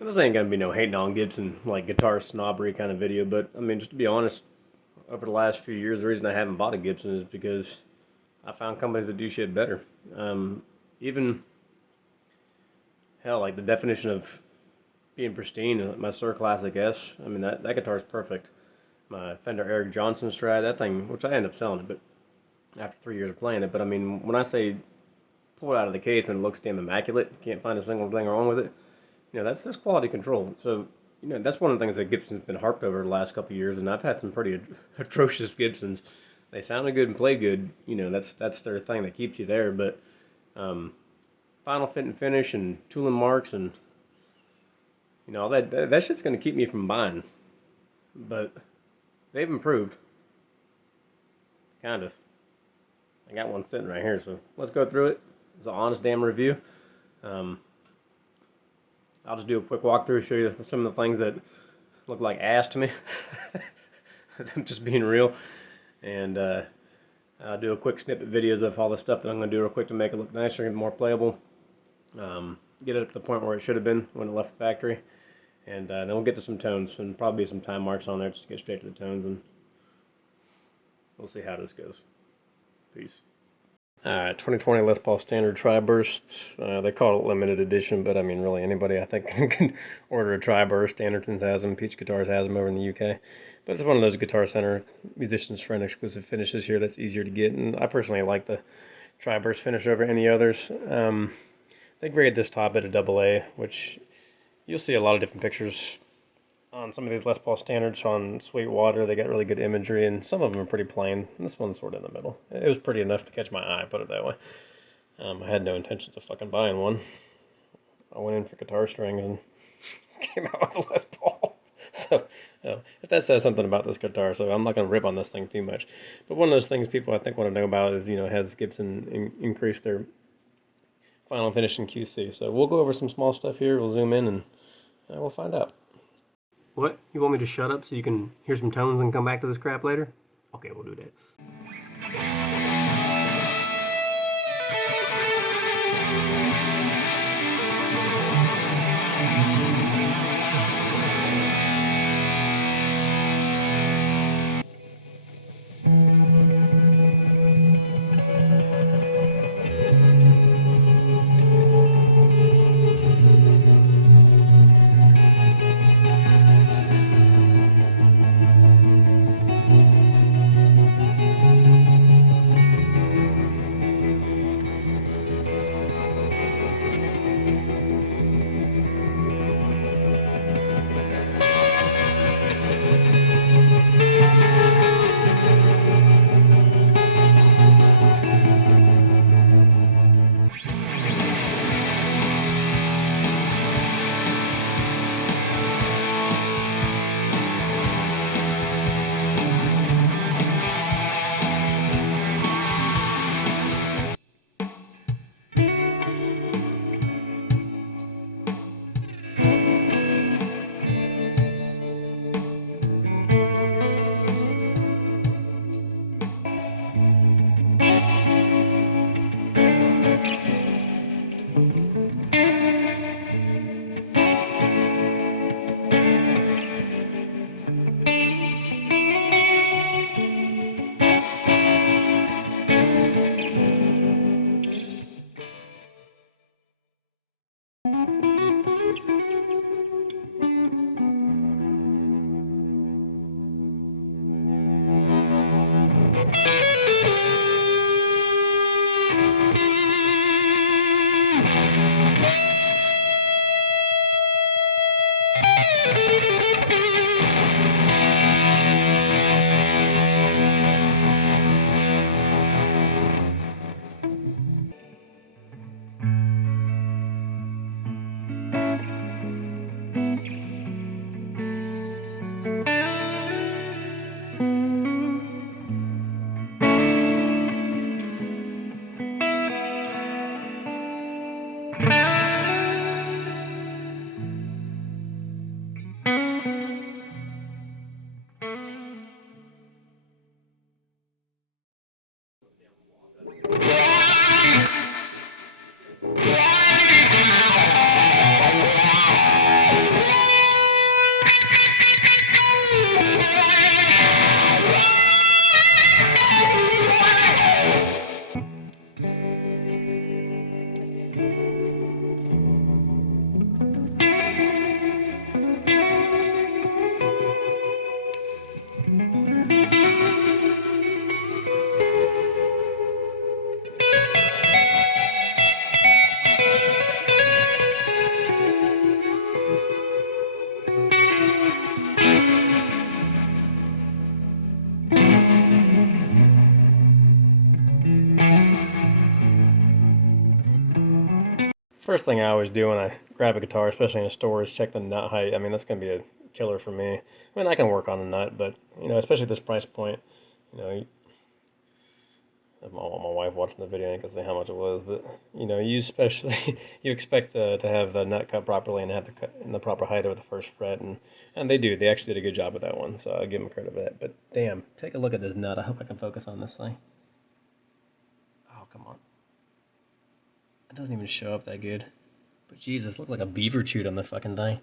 This ain't gonna be no hating on Gibson, like guitar snobbery kind of video, but I mean, just to be honest, over the last few years, the reason I haven't bought a Gibson is because I found companies that do shit better. Even, hell, like the definition of being pristine, my Sir Classic S, I mean, that guitar is perfect. My Fender Eric Johnson Strat, that thing, which I ended up selling it, but after 3 years of playing it, but I mean, when I say pull it out of the case and it looks damn immaculate, can't find a single thing wrong with it, that's quality control. So, that's one of the things that Gibson's been harped over the last couple of years, and I've had some pretty atrocious Gibsons. They sounded good and play good. That's their thing that keeps you there. But um, final fit and finish and tooling marks and all that shit's gonna keep me from buying. But they've improved, kind of. I got one sitting right here, so let's go through it. It's an honest damn review. Um, I'll just do a quick walkthrough, show you some of the things that look like ass to me. I'm just being real. And I'll do a quick snippet videos of all the stuff that I'm going to do real quick to make it look nicer and more playable. Get it up to the point where it should have been when it left the factory. And then we'll get to some tones and probably some time marks on there just to get straight to the tones. And we'll see how this goes. Peace. Alright, 2020 Les Paul Standard TRIBURST. They call it limited edition, but I mean, really, anybody I think can order a TRIBURST. Anderton's has them, Peach Guitars has them over in the UK. But it's one of those Guitar Center Musician's Friend exclusive finishes here that's easier to get, and I personally like the TRIBURST finish over any others. They grade this top at a AA, which you'll see a lot of different pictures on some of these Les Paul Standards on Sweetwater. They got really good imagery, and some of them are pretty plain. And this one's sort of in the middle. It was pretty enough to catch my eye, put it that way. I had no intentions of fucking buying one. I went in for guitar strings and came out with a Les Paul. So, if that says something about this guitar, so I'm not going to rip on this thing too much. But one of those things people I think want to know about is, has Gibson increased their final finish in QC? So we'll go over some small stuff here. We'll zoom in and we'll find out. What? You want me to shut up so you can hear some tones and come back to this crap later? Okay, we'll do that. First thing I always do when I grab a guitar, especially in a store, is check the nut height. I mean, that's going to be a killer for me. I mean, I can work on a nut, but, you know, especially at this price point, you know, I want my wife watching the video and can see how much it was, but, you know, you especially, you expect to have the nut cut properly and have the cut in the proper height over the first fret, and they do. They actually did a good job with that one, so I give them credit for that. But, damn, take a look at this nut. I hope I can focus on this thing. Oh, come on. It doesn't even show up that good. But Jesus, looks like a beaver chewed on the fucking thing.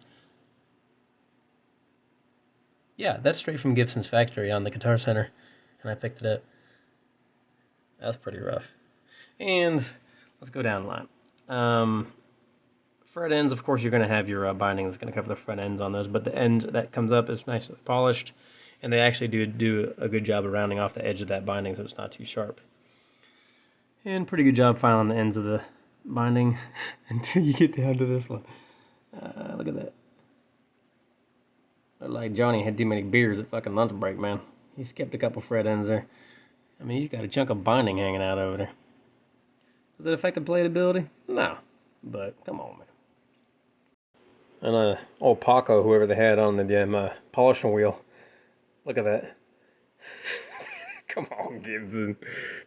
Yeah, that's straight from Gibson's factory on the Guitar Center, and I picked it up. That's pretty rough. And let's go down the line. Fret ends, of course, you're going to have your binding that's going to cover the fret ends on those, but the end that comes up is nicely polished, and they actually do a good job of rounding off the edge of that binding so it's not too sharp. And pretty good job filing the ends of the binding until you get down to this one. Look at that. Looked like Johnny had too many beers at fucking lunch break, man. He skipped a couple fret ends there. I mean, you've got a chunk of binding hanging out over there. Does it affect the playability? No. But, come on, man. And old Paco, whoever they had on the damn polishing wheel. Look at that. Come on, Gibson.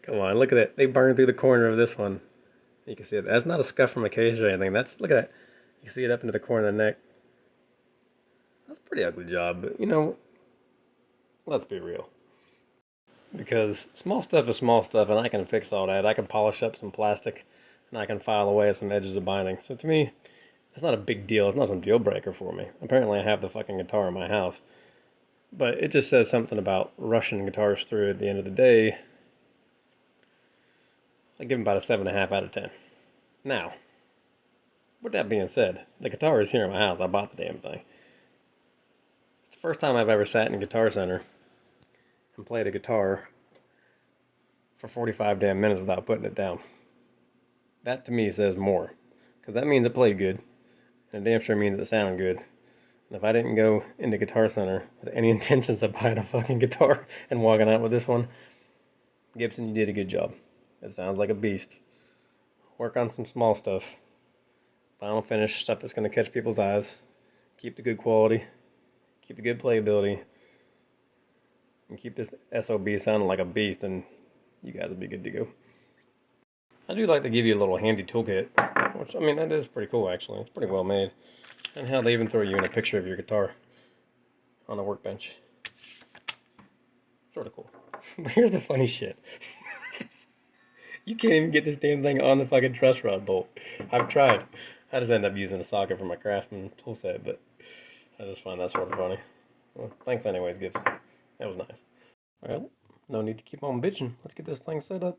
Come on, look at that. They burned through the corner of this one. You can see it. That's not a scuff from a case or anything. That's, look at that. You see it up into the corner of the neck. That's a pretty ugly job, but, you know, let's be real. Because small stuff is small stuff, and I can fix all that. I can polish up some plastic, and I can file away some edges of binding. So to me, it's not a big deal. It's not some deal breaker for me. Apparently, I have the fucking guitar in my house. But it just says something about rushing guitars through at the end of the day. I give them about a 7.5 out of 10. Now, with that being said, the guitar is here in my house. I bought the damn thing. It's the first time I've ever sat in Guitar Center and played a guitar for 45 damn minutes without putting it down. That to me says more, because that means it played good, and it damn sure means it sounded good. And if I didn't go into Guitar Center with any intentions of buying a fucking guitar and walking out with this one, Gibson, you did a good job. It sounds like a beast. Work on some small stuff. Final finish, stuff that's going to catch people's eyes. Keep the good quality. Keep the good playability. And keep this SOB sounding like a beast, and you guys will be good to go. I do like to give you a little handy toolkit, which, I mean, that is pretty cool, actually. It's pretty well made. And how they even throw you in a picture of your guitar on a workbench. Sort of cool. But here's the funny shit. You can't even get this damn thing on the fucking truss rod bolt. I've tried. I just end up using a socket for my Craftsman tool set, but I just find that sort of funny. Well, thanks anyways, Gibson. That was nice. Well, no need to keep on bitching. Let's get this thing set up.